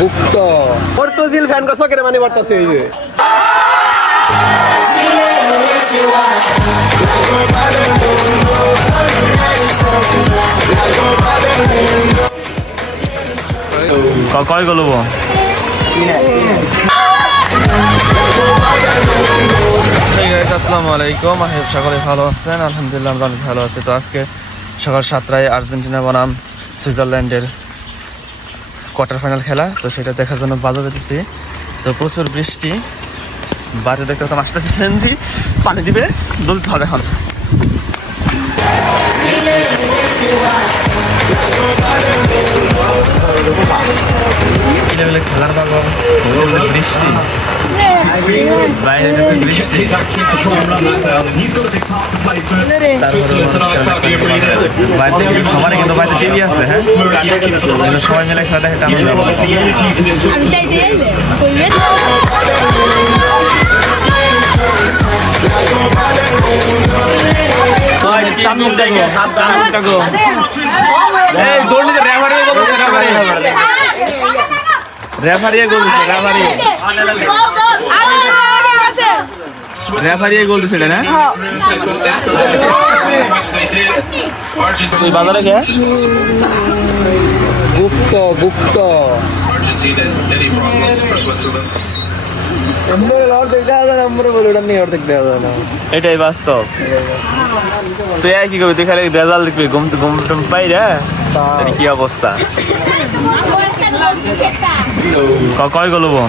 গুপ্ত পর্তুজিল fan কো সকেরে মানি বাড়তাছে এই যে কয় গোল হবো আসসালামু আলাইকুম সকলে ভালো আছেন আলহামদুলিল্লাহ আমরা অনেক ভালো আছি তো আজকে সকাল 7টায় আর্জেন্টিনা বনাম সুইজারল্যান্ডের কোয়ার্টার ফাইনাল খেলা তো সেটা দেখার জন্য বাজার যেতেছি তো প্রচুর বৃষ্টি বাইরে দেখতে হতাম আসতেছি সেনজি পানি দিবে দলতে হবে এখন খেলার বাবা বৃষ্টি বাইরে বৃষ্টি সবারই কিন্তু বাইরে টিভি আছে হ্যাঁ সবাই মিলে খেলা দেখে রেফারি গোল দিছে না তুই বাজারে কে গুপ্ত এটাই বাস্তব তুই কি করবি তুই খালি রেজাল্ট দেখবি ঘুম পাই রে কি অবস্থা কয় গোল হবো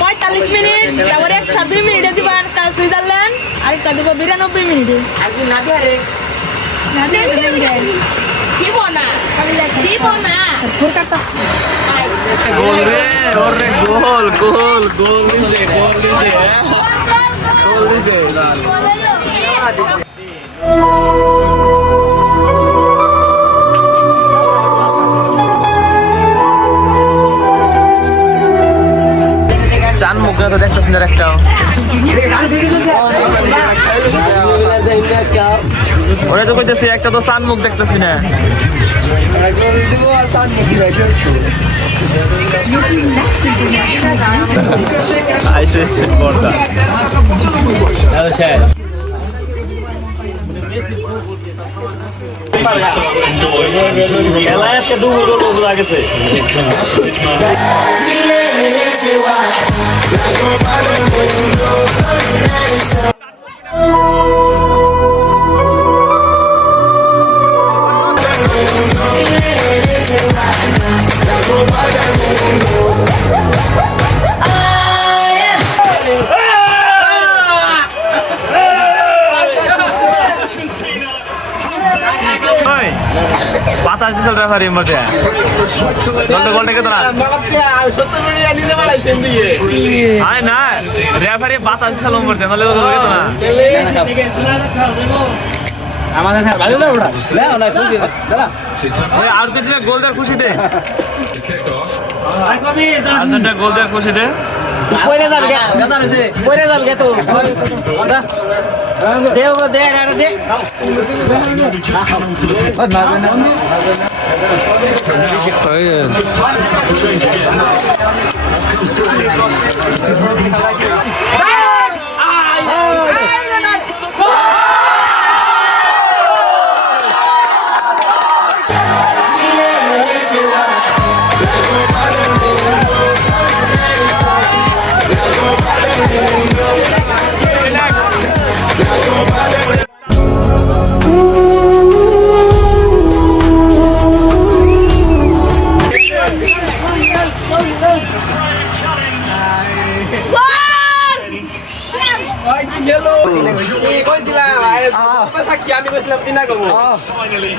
45 মিনিট তারপরে 2 মিনিটে দিবেন সুইজারল্যান্ড আর একটা দিব 92 মিনিটে আজকে না দিয়ে চান মুখ তো দেখতেছি না একটাও ওরা তো কইতেছি একটা তো চান মুখ দেখতেছি না লাগেছে বাতাস দিছিল রেফারি মধ্যে গোলটা কত না আয় না রেফারি বাতাস দিছিল মধ্যে নলে কত না আমাদের ভালো না ওটা না না খুশি দাঁড়া ওই আর্জেন্টিনা গোল দেওয়ার খুশিতে আর্জেন্টিনা গোল দেওয়ার খুশিতে কইরে যাবে গাদা হইছে কইরে যাবে তো দেও দে আর দে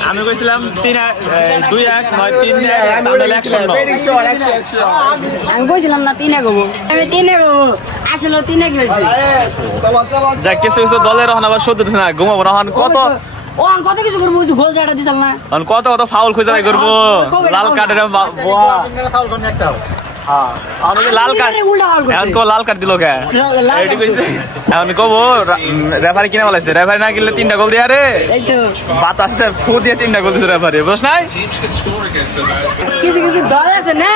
আমি কইছিলাম 2-1 নয় 3-1 আমি কইছিলাম না 3-1 হবো আমি 3-1 হবো আসলে 3-1 হইছে যা কিছু দলের এখন আবার সহ্য দিছে না ঘুমাবো না কত কত কিছু করবো গোল জাটা দিছাল না কত ফাউল খুঁজে করবো লাল কার্ডের আমাকে লাল কার্ড এখন কো লাল কার্ড দিল কে এডি কইছে এখন কবো রেফারি কিনা বলাইছে রেফারি না গেলে 3টা গোল দিয়া রে বাতাসে ফু দিয়ে 3টা গোল দিছে রেফারি বুঝছ নাই কিছু কিছু দল আছে না